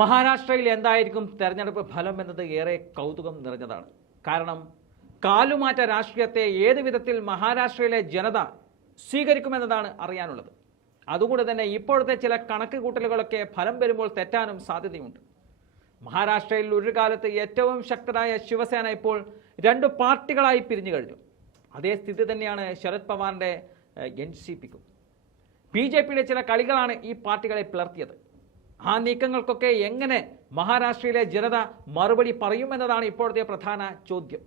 മഹാരാഷ്ട്രയിൽ എന്തായിരിക്കും തെരഞ്ഞെടുപ്പ് ഫലം എന്നത് ഏറെ കൗതുകം നിറഞ്ഞതാണ്. കാരണം കാലുമാറ്റ രാഷ്ട്രീയത്തെ ഏത് വിധത്തിൽ മഹാരാഷ്ട്രയിലെ ജനത സ്വീകരിക്കുമെന്നതാണ് അറിയാനുള്ളത്. അതുകൊണ്ട് തന്നെ ഇപ്പോഴത്തെ ചില കണക്ക് കൂട്ടലുകളൊക്കെ ഫലം വരുമ്പോൾ തെറ്റാനും സാധ്യതയുണ്ട് മഹാരാഷ്ട്രയിൽ ഒരു കാലത്ത് ഏറ്റവും ശക്തരായ ശിവസേന ഇപ്പോൾ രണ്ട് പാർട്ടികളായി പിരിഞ്ഞു കഴിഞ്ഞു. അതേ സ്ഥിതി തന്നെയാണ് ശരത് പവാറിന്റെ എൻ സി പിക്കും. ബി ജെ പിയുടെ ചില കളികളാണ് ഈ പാർട്ടികളെ പിളർത്തിയത്. ആ നീക്കങ്ങൾക്കൊക്കെ എങ്ങനെ മഹാരാഷ്ട്രയിലെ ജനത മറുപടി പറയുമെന്നതാണ് ഇപ്പോഴത്തെ പ്രധാന ചോദ്യം.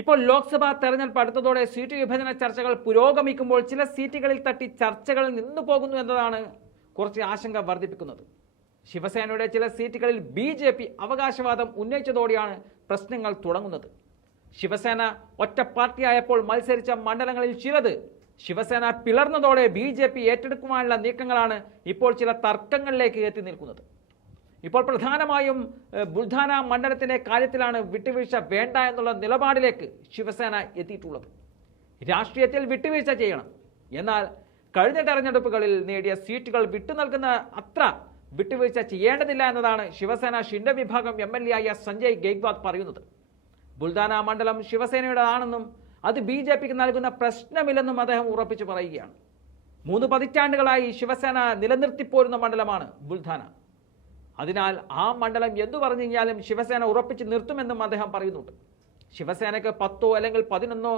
ഇപ്പോൾ ലോക്സഭാ തെരഞ്ഞെടുപ്പ് അടുത്തതോടെ സീറ്റ് വിഭജന ചർച്ചകൾ പുരോഗമിക്കുമ്പോൾ ചില സീറ്റുകളിൽ തട്ടി ചർച്ചകൾ നിന്നു പോകുന്നു എന്നതാണ് കുറച്ച് ആശങ്ക വർദ്ധിപ്പിക്കുന്നത്. ശിവസേനയുടെ ചില സീറ്റുകളിൽ ബി ജെ പി അവകാശവാദം ഉന്നയിച്ചതോടെയാണ് പ്രശ്നങ്ങൾ തുടങ്ങുന്നത്. ശിവസേന ഒറ്റ പാർട്ടിയായപ്പോൾ മത്സരിച്ച മണ്ഡലങ്ങളിൽ ചിലത് ശിവസേന പിളർന്നതോടെ ബി ജെ പി ഏറ്റെടുക്കുവാനുള്ള നീക്കങ്ങളാണ് ഇപ്പോൾ ചില തർക്കങ്ങളിലേക്ക് എത്തി നിൽക്കുന്നത്. ഇപ്പോൾ പ്രധാനമായും ബുൾധാന മണ്ഡലത്തിന്റെ കാര്യത്തിലാണ് വിട്ടുവീഴ്ച വേണ്ട എന്നുള്ള നിലപാടിലേക്ക് ശിവസേന എത്തിയിട്ടുള്ളത്. രാഷ്ട്രീയത്തിൽ വിട്ടുവീഴ്ച ചെയ്യണം. എന്നാൽ കഴിഞ്ഞ തെരഞ്ഞെടുപ്പുകളിൽ നേടിയ സീറ്റുകൾ വിട്ടു നൽകുന്ന അത്ര വിട്ടുവീഴ്ച ചെയ്യേണ്ടതില്ല എന്നതാണ് ശിവസേന ഷിൻഡ വിഭാഗം എം എൽ എ ആയ സഞ്ജയ് ഗെയ്ക്വാദ് പറയുന്നത്. ബുൾദാന മണ്ഡലം ശിവസേനയുടേതാണെന്നും അത് ബി ജെ പിക്ക് നൽകുന്ന പ്രശ്നമില്ലെന്നും അദ്ദേഹം ഉറപ്പിച്ചു പറയുകയാണ്. മൂന്ന് പതിറ്റാണ്ടുകളായി ശിവസേന നിലനിർത്തിപ്പോരുന്ന മണ്ഡലമാണ് ബുൾധാന അതിനാൽ ആ മണ്ഡലം എന്തു പറഞ്ഞു കഴിഞ്ഞാലും ശിവസേന ഉറപ്പിച്ച് നിർത്തുമെന്നും അദ്ദേഹം പറയുന്നുണ്ട്. ശിവസേനയ്ക്ക് പത്തോ അല്ലെങ്കിൽ പതിനൊന്നോ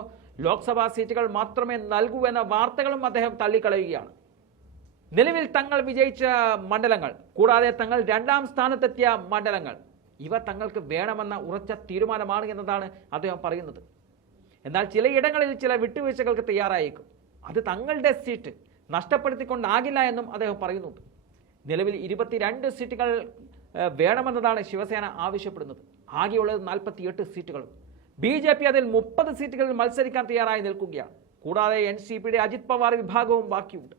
ലോക്സഭാ സീറ്റുകൾ മാത്രമേ നൽകൂ എന്ന വാർത്തകളും അദ്ദേഹം തള്ളിക്കളയുകയാണ്. നിലവിൽ തങ്ങൾ വിജയിച്ച മണ്ഡലങ്ങൾ കൂടാതെ തങ്ങൾ രണ്ടാം സ്ഥാനത്തെത്തിയ മണ്ഡലങ്ങൾ ഇവ തങ്ങൾക്ക് വേണമെന്ന ഉറച്ച തീരുമാനമാണ് എന്നതാണ് അദ്ദേഹം പറയുന്നത്. എന്നാൽ ചിലയിടങ്ങളിൽ ചില വിട്ടുവീഴ്ചകൾക്ക് തയ്യാറായേക്കും. അത് തങ്ങളുടെ സീറ്റ് നഷ്ടപ്പെടുത്തിക്കൊണ്ടാകില്ല എന്നും അദ്ദേഹം പറയുന്നുണ്ട് നിലവിൽ ഇരുപത്തിരണ്ട് സീറ്റുകൾ വേണമെന്നതാണ് ശിവസേന ആവശ്യപ്പെടുന്നത്. ആകെയുള്ളത് നാൽപ്പത്തിയെട്ട് സീറ്റുകളും ബി ജെ പി അതിൽ മുപ്പത് സീറ്റുകളിൽ മത്സരിക്കാൻ തയ്യാറായി നിൽക്കുകയാണ്. കൂടാതെ എൻ സി പിയുടെ അജിത് പവാർ വിഭാഗവും ബാക്കിയുണ്ട്.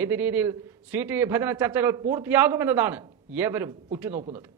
ഏത് രീതിയിൽ സീറ്റ് വിഭജന ചർച്ചകൾ പൂർത്തിയാകുമെന്നതാണ് ഏവരും ഉറ്റുനോക്കുന്നത്.